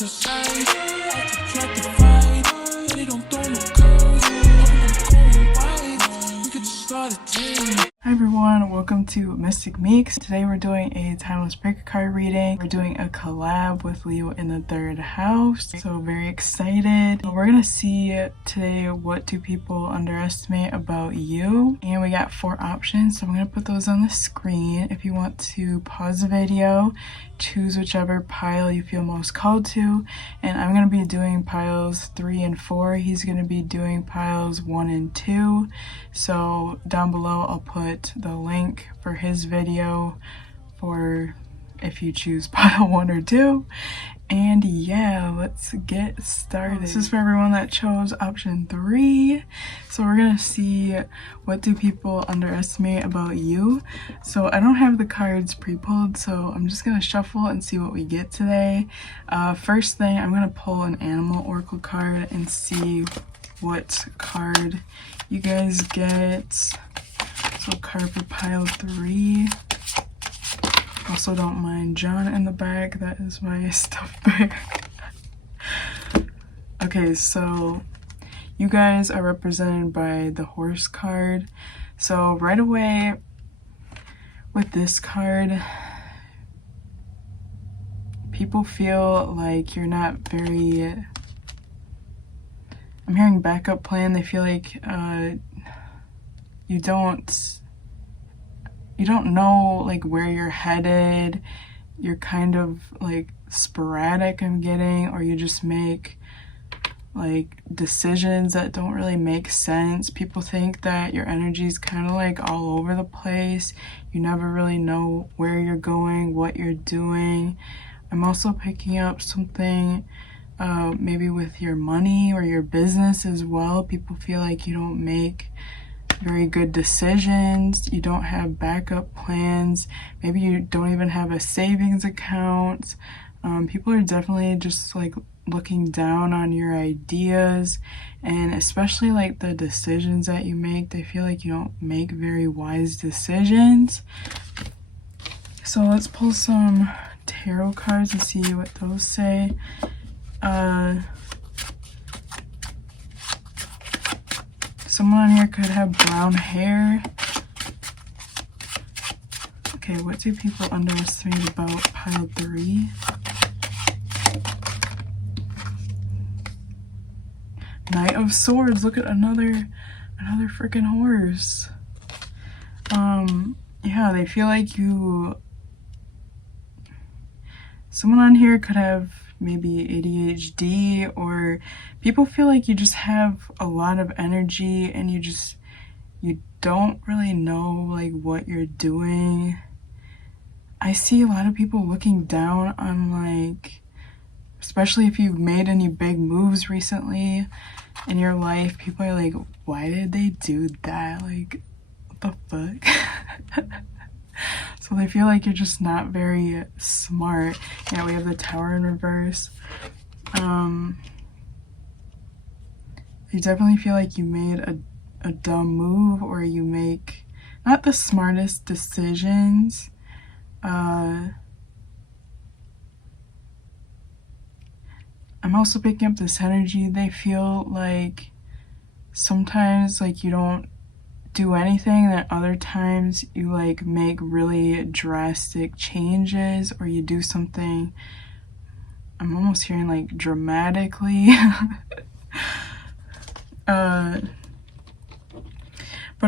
Hi everyone, welcome to Miiks. Today we're doing a timeless breaker card reading. We're doing a collab with Leo in the 3rd house, so very excited. We're gonna see today what do people underestimate about you, and we got 4 options, so I'm gonna put those on the screen. If you want to pause the video, choose whichever pile you feel most called to, and I'm gonna be doing piles 3 and 4. He's gonna be doing piles 1 and 2. So down below I'll put the link for his video for if you choose pile 1 or 2. And yeah, let's get started. This is for everyone that chose option 3. So we're gonna see what do people underestimate about you. So I don't have the cards pre-pulled, so I'm just gonna shuffle and see what we get today. First thing, I'm gonna pull an animal oracle card and see what card you guys get. So card for pile 3. Also don't mind John in the back, that is my stuffed bear. Okay, so you guys are represented by the horse card. So right away with this card, people feel like you're not very, I'm hearing backup plan. They feel like you don't know like where you're headed. You're kind of like sporadic, I'm getting, or you just make like decisions that don't really make sense. People think that your energy is kind of like all over the place. You never really know where you're going, what you're doing. I'm also picking up something maybe with your money or your business as well. People feel like you don't make very good decisions. You don't have backup plans. Maybe you don't even have a savings account. People are definitely just like looking down on your ideas, and especially like the decisions that you make. They feel like you don't make very wise decisions. So let's pull some tarot cards and see what those say. Someone on here could have brown hair. Okay, what do people underestimate about pile 3? Knight of Swords. Look at another freaking horse. Yeah, they feel like someone on here could have maybe ADHD, or people feel like you just have a lot of energy and you don't really know like what you're doing. I see a lot of people looking down on, like, especially if you've made any big moves recently in your life, people are like, why did they do that? Like, what the fuck? So they feel like you're just not very smart. Yeah, we have the Tower in reverse. You definitely feel like you made a dumb move, or you make not the smartest decisions. I'm also picking up this energy. They feel like sometimes like you don't do anything, that other times you like make really drastic changes, or you do something, I'm almost hearing like dramatically. But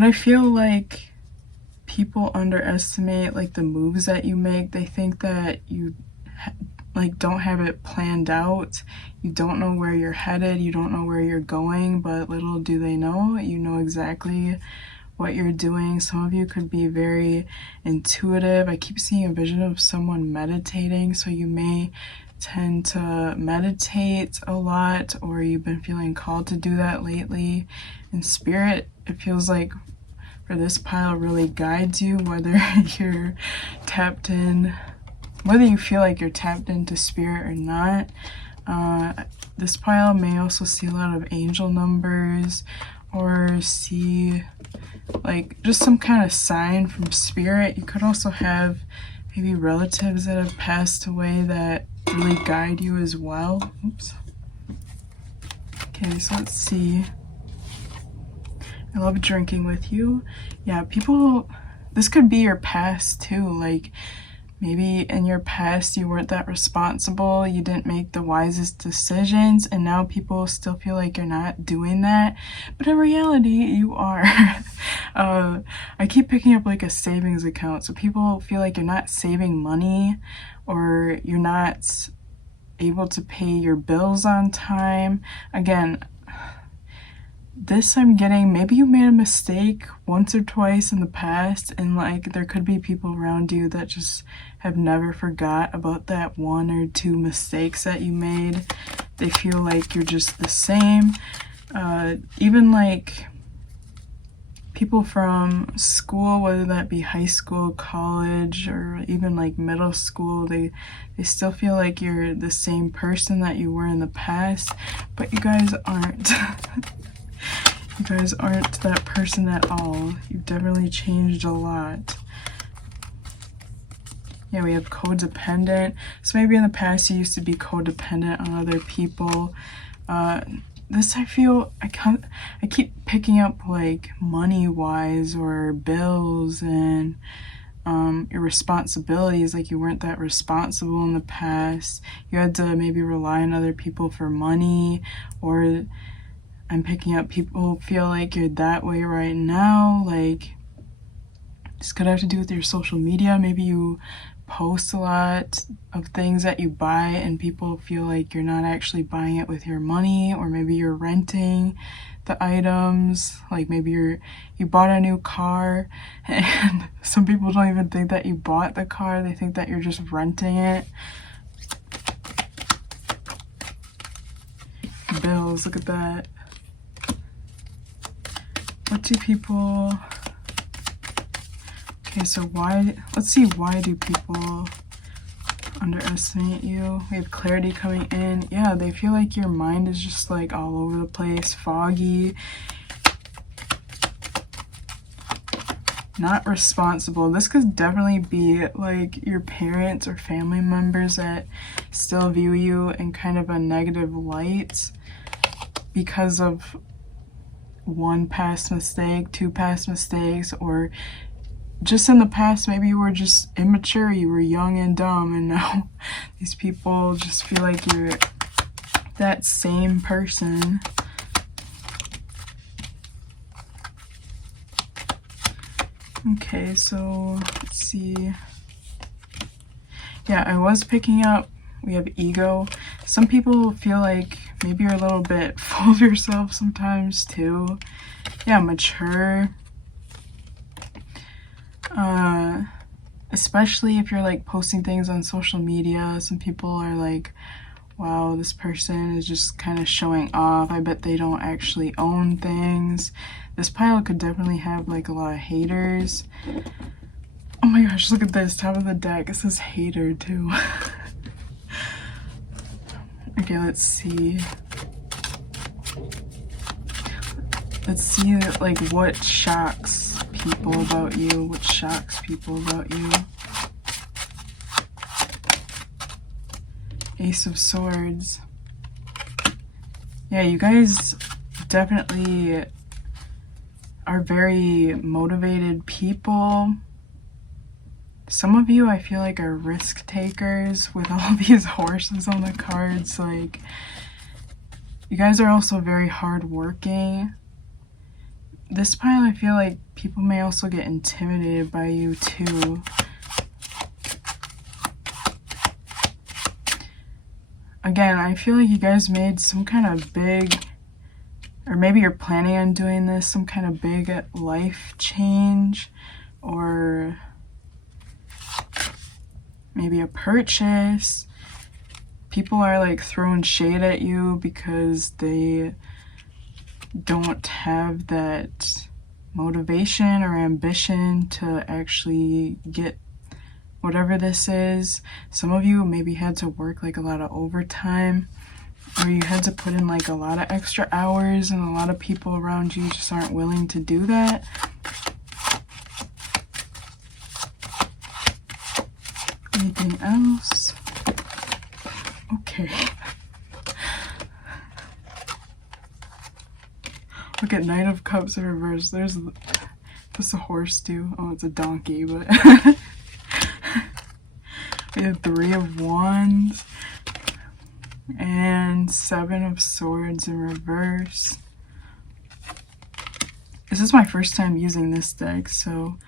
I feel like people underestimate like the moves that you make. They think that you like don't have it planned out. You don't know where you're headed, you don't know where you're going, but little do they know, you know exactly what you're doing. Some of you could be very intuitive. I keep seeing a vision of someone meditating, so you may tend to meditate a lot, or you've been feeling called to do that lately. In spirit, it feels like for this pile really guides you, whether you're tapped in, whether you feel like you're tapped into spirit or not. This pile may also see a lot of angel numbers, or see like just some kind of sign from spirit. You could also have maybe relatives that have passed away that really guide you as well. Oops. Okay, so let's see. I love drinking with you. Yeah, people, this could be your past too. Like, maybe in your past you weren't that responsible, you didn't make the wisest decisions, and now people still feel like you're not doing that. But in reality, you are. I keep picking up like a savings account, so people feel like you're not saving money, or you're not able to pay your bills on time. Again, this I'm getting, maybe you made a mistake once or twice in the past, and like there could be people around you that just have never forgot about that 1 or 2 mistakes that you made. They feel like you're just the same. Even like people from school, whether that be high school, college, or even like middle school, they still feel like you're the same person that you were in the past, but you guys aren't. You guys aren't that person at all. You've definitely changed a lot. Yeah, we have codependent. So maybe in the past you used to be codependent on other people. This I feel, I keep picking up like money-wise or bills and your responsibilities, like you weren't that responsible in the past. You had to maybe rely on other people for money, or I'm picking up people feel like you're that way right now. Like, this could have to do with your social media. Maybe you post a lot of things that you buy and people feel like you're not actually buying it with your money, or maybe you're renting the items. Like maybe you bought a new car and some people don't even think that you bought the car. They think that you're just renting it. Bills, look at that. What do people... Okay, so let's see, why do people underestimate you? We have clarity coming in. Yeah, they feel like your mind is just like all over the place, foggy, not responsible. This could definitely be like your parents or family members that still view you in kind of a negative light because of 1 past mistake, 2 past mistakes, or just in the past, maybe you were just immature, you were young and dumb, and now these people just feel like you're that same person. Okay, so let's see. Yeah, I was picking up, we have ego. Some people feel like maybe you're a little bit full of yourself sometimes too. Yeah, mature. Especially if you're like posting things on social media, some people are like, wow, this person is just kind of showing off. I bet they don't actually own things. This pile could definitely have like a lot of haters. Oh my gosh, look at this, top of the deck, it says hater too. Okay, let's see. Let's see like what shocks people about you, what shocks people about you. Ace of Swords. Yeah, you guys definitely are very motivated people. Some of you I feel like are risk takers with all these horses on the cards. Like, you guys are also very hardworking. This pile, I feel like people may also get intimidated by you too. Again, I feel like you guys made some kind of big, or maybe you're planning on doing this, some kind of big life change, or maybe a purchase. People are like throwing shade at you because they don't have that motivation or ambition to actually get whatever this is. Some of you maybe had to work like a lot of overtime, or you had to put in like a lot of extra hours, and a lot of people around you just aren't willing to do that. Anything else? Okay. Look at Knight of Cups in reverse. There's what's a horse do? Oh, it's a donkey, but we have 3 of Wands and 7 of Swords in reverse. This is my first time using this deck, so I'm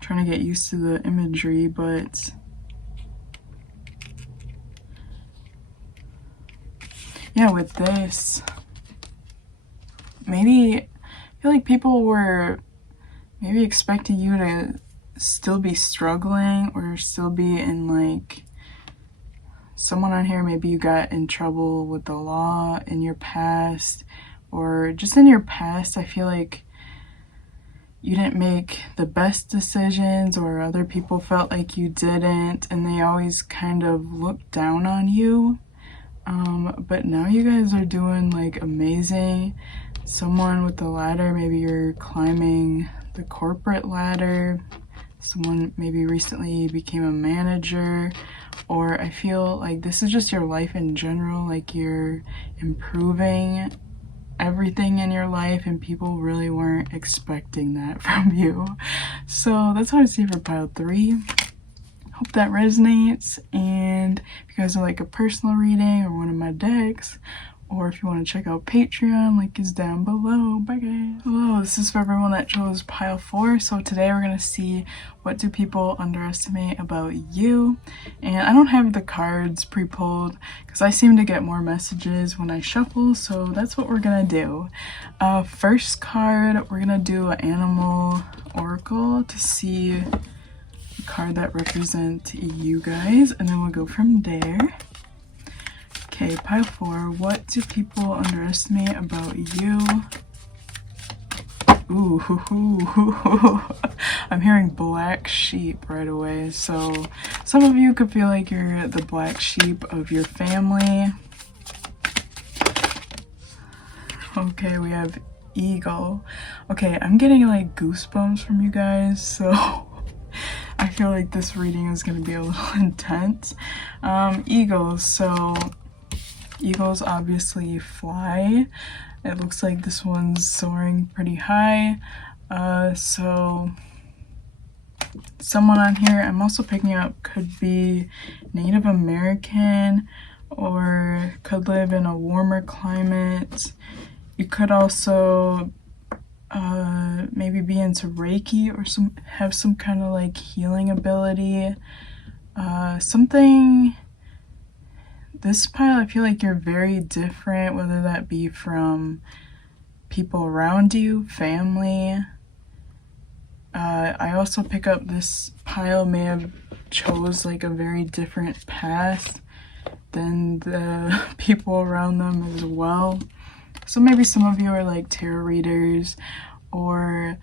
trying to get used to the imagery, but yeah, with this, maybe I feel like people were maybe expecting you to still be struggling or still be in like someone on here, maybe you got in trouble with the law in your past, or just in your past. I feel like you didn't make the best decisions, or other people felt like you didn't, and they always kind of looked down on you. But now you guys are doing like amazing. Someone with the ladder, maybe you're climbing the corporate ladder. Someone maybe recently became a manager, or I feel like this is just your life in general, like you're improving everything in your life and people really weren't expecting that from you. So that's what I see for pile 3. Hope that resonates, and if you guys are like a personal reading or one of my decks, or if you want to check out Patreon, link is down below. Bye guys. Hello, this is for everyone that chose pile 4. So today we're going to see what do people underestimate about you. And I don't have the cards pre-pulled because I seem to get more messages when I shuffle, so that's what we're going to do. First card, we're going to do an animal oracle to see a card that represents you guys, and then we'll go from there. Okay, pile 4, what do people underestimate about you? Ooh, I'm hearing black sheep right away. So some of you could feel like you're the black sheep of your family. Okay, we have eagle. Okay, I'm getting like goosebumps from you guys, so I feel like this reading is going to be a little intense. Eagles, so eagles obviously fly. It looks like this one's soaring pretty high. So someone on here I'm also picking up could be Native American, or could live in a warmer climate. You could also maybe be into Reiki, or have some kind of like healing ability. Something. This pile, I feel like you're very different, whether that be from people around you, family. I also pick up this pile may have chose like a very different path than the people around them as well. So maybe some of you are like tarot readers, or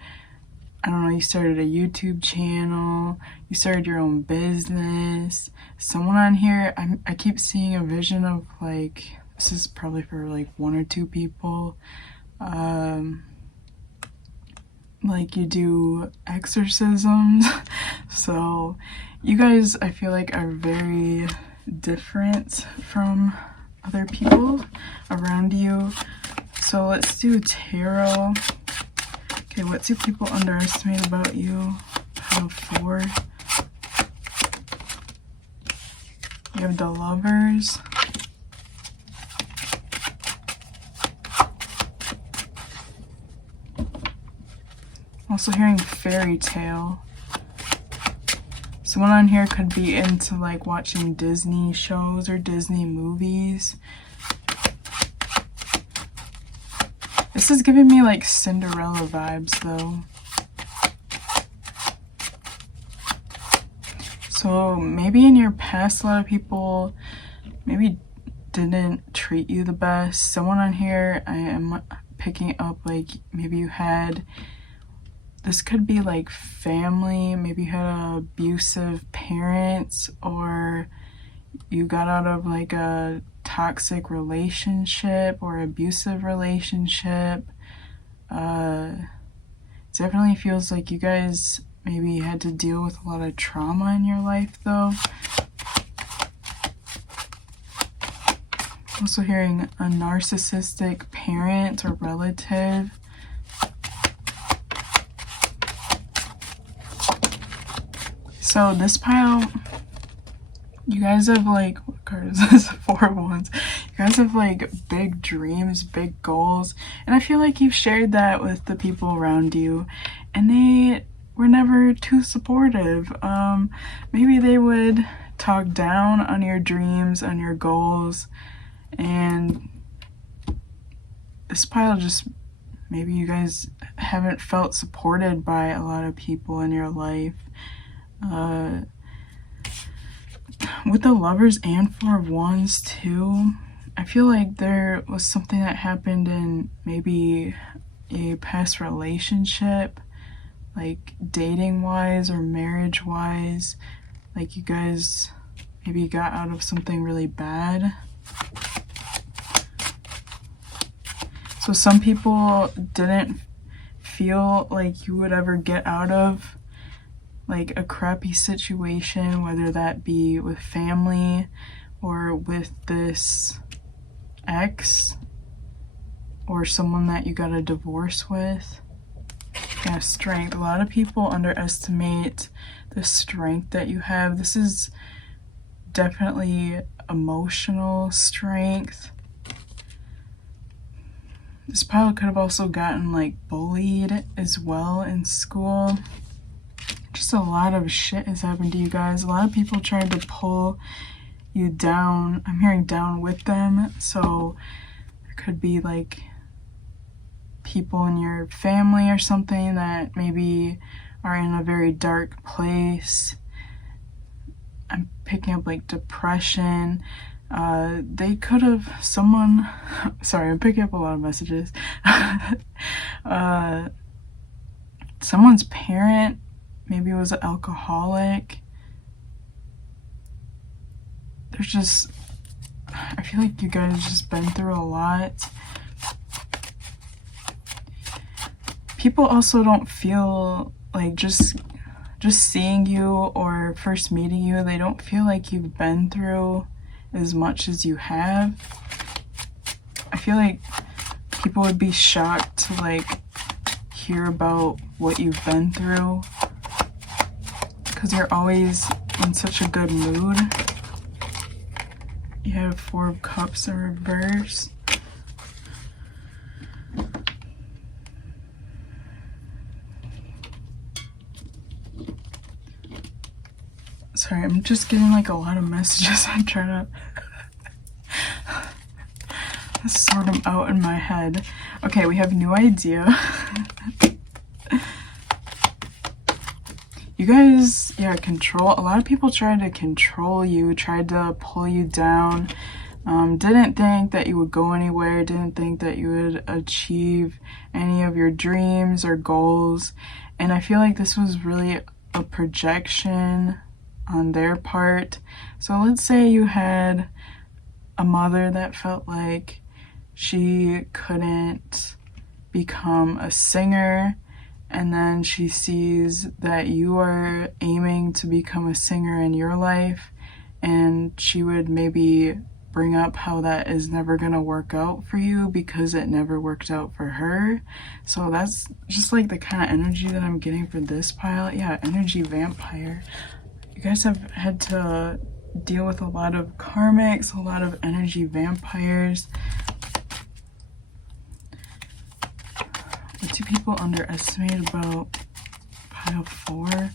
I don't know, you started a YouTube channel, you started your own business. Someone on here, I keep seeing a vision of like, this is probably for like 1 or 2 people, like you do exorcisms. So you guys, I feel like, are very different from other people around you. So let's do tarot. Okay, what do people underestimate about you? Pile 4. You have the Lovers. Also hearing fairy tale. Someone on here could be into like watching Disney shows or Disney movies. This is giving me like Cinderella vibes though. So maybe in your past, a lot of people maybe didn't treat you the best. Someone on here, I am picking up like maybe you had, this could be like family, maybe you had abusive parents, or you got out of like a toxic relationship or abusive relationship. Definitely feels like you guys maybe had to deal with a lot of trauma in your life though. Also hearing a narcissistic parent or relative. So this pile, you guys have like, what card is this? 4 of Wands. You guys have like big dreams, big goals. And I feel like you've shared that with the people around you. And they were never too supportive. Maybe they would talk down on your dreams, on your goals. And this pile just, maybe you guys haven't felt supported by a lot of people in your life. With the Lovers and 4 of Wands too, I feel like there was something that happened in maybe a past relationship, like dating wise or marriage wise, like you guys maybe got out of something really bad. So some people didn't feel like you would ever get out of like a crappy situation, whether that be with family or with this ex or someone that you got a divorce with. Yeah, strength. A lot of people underestimate the strength that you have. This is definitely emotional strength. This pile could have also gotten like bullied as well in school. Just a lot of shit has happened to you guys. A lot of people tried to pull you down. I'm hearing down with them. So there could be like people in your family or something that maybe are in a very dark place. I'm picking up like depression. They could have someone, sorry, I'm picking up a lot of messages. Someone's parent maybe was an alcoholic. There's just, I feel like you guys just been through a lot. People also don't feel like just seeing you or first meeting you, they don't feel like you've been through as much as you have. I feel like people would be shocked to like hear about what you've been through, because you're always in such a good mood. You have 4 of Cups in reverse. Sorry, I'm just getting like a lot of messages. I'm trying to sort them out in my head. Okay, we have new idea. You guys, yeah, control. A lot of people tried to control you, tried to pull you down. Didn't think that you would go anywhere, didn't think that you would achieve any of your dreams or goals. And I feel like this was really a projection on their part. So let's say you had a mother that felt like she couldn't become a singer, and then she sees that you are aiming to become a singer in your life, and she would maybe bring up how that is never gonna work out for you because it never worked out for her. So that's just like the kind of energy that I'm getting for this pile. Yeah, energy vampire. You guys have had to deal with a lot of karmics, a lot of energy vampires. What do people underestimate about pile 4?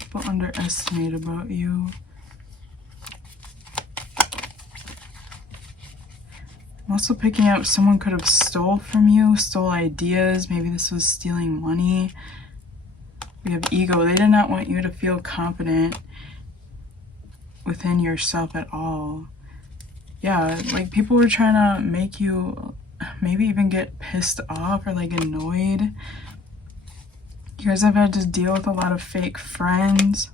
People underestimate about you. I'm also picking up someone could have stole from you, stole ideas. Maybe this was stealing money. We have ego. They did not want you to feel confident within yourself at all. Yeah, like people were trying to make you maybe even get pissed off or like annoyed. You guys have had to deal with a lot of fake friends.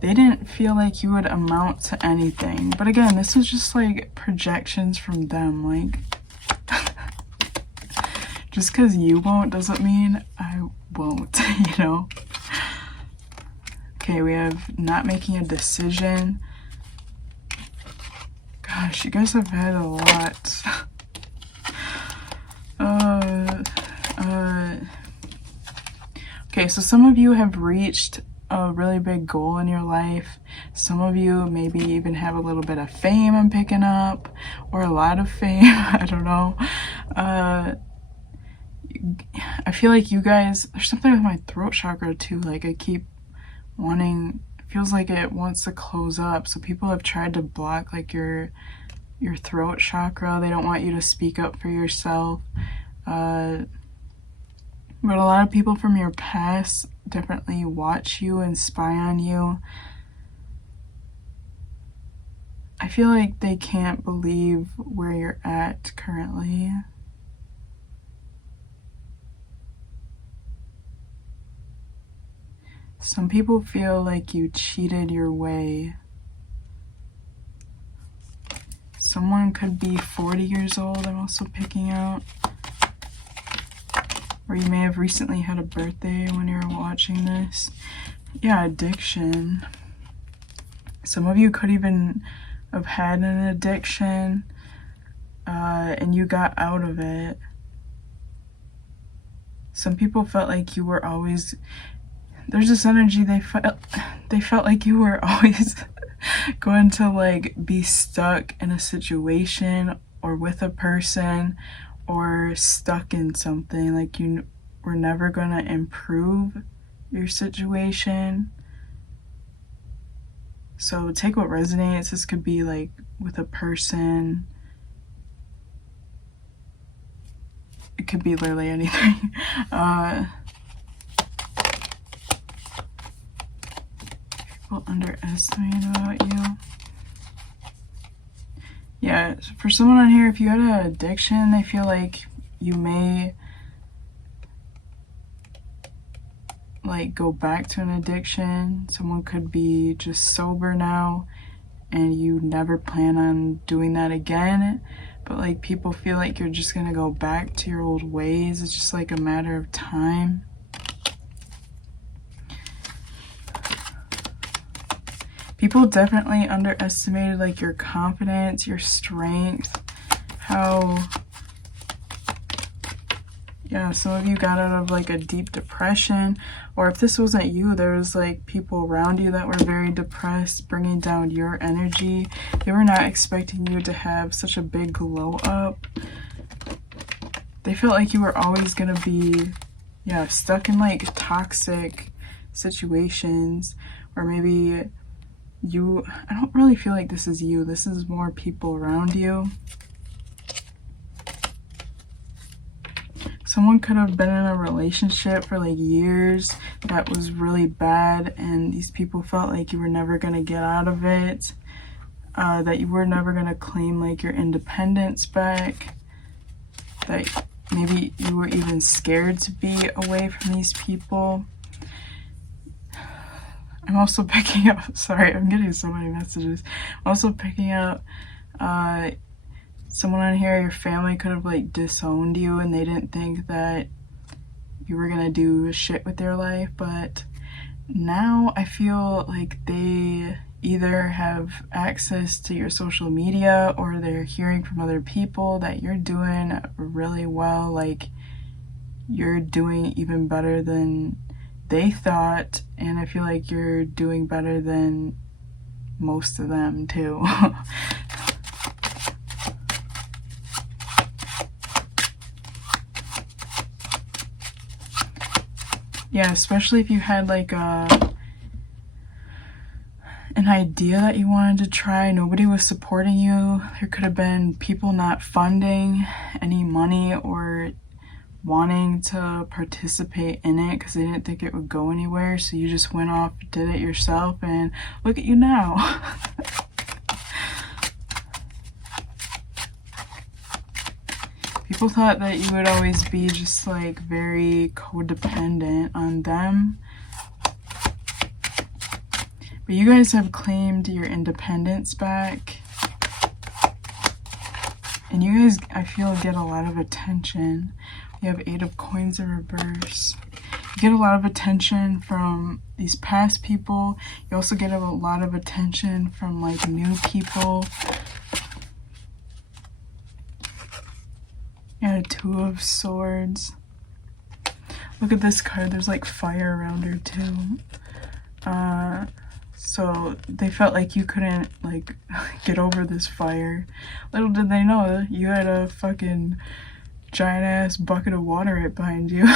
They didn't feel like you would amount to anything. But again, this is just like projections from them. Like, just because you won't doesn't mean I won't, you know? Okay, we have not making a decision. Gosh, you guys have had a lot. Okay, so some of you have reached a really big goal in your life. Some of you maybe even have a little bit of fame I'm picking up, or a lot of fame. I don't know. I feel like you guys, there's something with my throat chakra too. Like I keep wanting, it feels like it wants to close up. So people have tried to block like your throat chakra. They don't want you to speak up for yourself. But a lot of people from your past definitely watch you and spy on you. I feel like they can't believe where you're at currently. Some people feel like you cheated your way. Someone could be 40 years old, I'm also picking out. Or you may have recently had a birthday when you're watching this. Yeah, addiction. Some of you could even have had an addiction and you got out of it. Some people felt like you were always, there's this energy, they felt like you were always going to like be stuck in a situation or with a person, or stuck in something, like you were never gonna improve your situation. So take what resonates. This could be like with a person. It could be literally anything. People underestimate about you. Yeah, for someone on here, if you had an addiction, they feel like you may like go back to an addiction. Someone could be just sober now and you never plan on doing that again. But like people feel like you're just gonna go back to your old ways. It's just like a matter of time. People definitely underestimated like your confidence, your strength, how, yeah, some of you got out of like a deep depression, or if this wasn't you, there was like people around you that were very depressed, bringing down your energy. They were not expecting you to have such a big glow up. They felt like you were always gonna be, yeah, stuck in like toxic situations, or maybe you, I don't really feel like this is you. This is more people around you. Someone could have been in a relationship for like years that was really bad, and these people felt like you were never going to get out of it, that you were never going to claim like your independence back, that maybe you were even scared to be away from these people. I'm also picking up, sorry, I'm getting so many messages. I'm also picking up someone on here, your family could have like disowned you and they didn't think that you were gonna do shit with your life, but now I feel like they either have access to your social media or they're hearing from other people that you're doing really well, like you're doing even better than they thought, and I feel like you're doing better than most of them too. Yeah, especially if you had like an idea that you wanted to try, nobody was supporting you. There could have been people not funding any money or wanting to participate in it because they didn't think it would go anywhere, so you just went off, did it yourself, and look at you now. People thought that you would always be just like very codependent on them, but you guys have claimed your independence back, and you guys, I feel, get a lot of attention. You have 8 of Coins in reverse. You get a lot of attention from these past people. You also get a lot of attention from like new people. Yeah, Two of Swords. Look at this card. There's like fire around her too. So they felt like you couldn't like get over this fire. Little did they know you had a fucking giant ass bucket of water right behind you.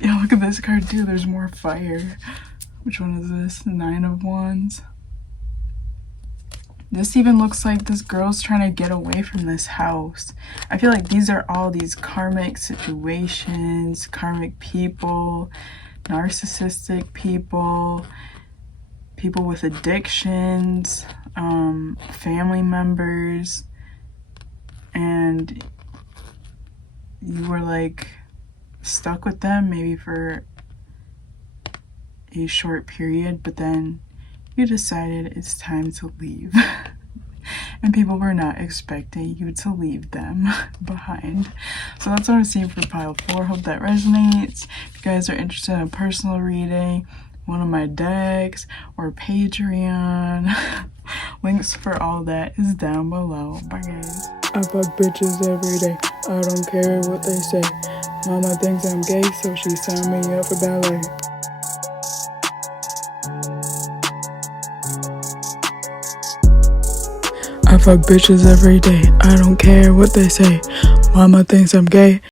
Yeah, look at this card too. There's more fire. Which one is this? Nine of Wands. This even looks like this girl's trying to get away from this house. I feel like these are all these karmic situations, karmic people, narcissistic people, people with addictions, family members, and you were like stuck with them maybe for a short period, but then you decided it's time to leave. And people were not expecting you to leave them behind. So that's what I'm seeing for pile 4. Hope that resonates. If you guys are interested in a personal reading, one of my decks, or Patreon, links for all that is down below. Bye guys. I fuck bitches every day. I don't care what they say. Mama thinks I'm gay, so she signed me up for ballet. I fuck bitches every day. I don't care what they say. Mama thinks I'm gay.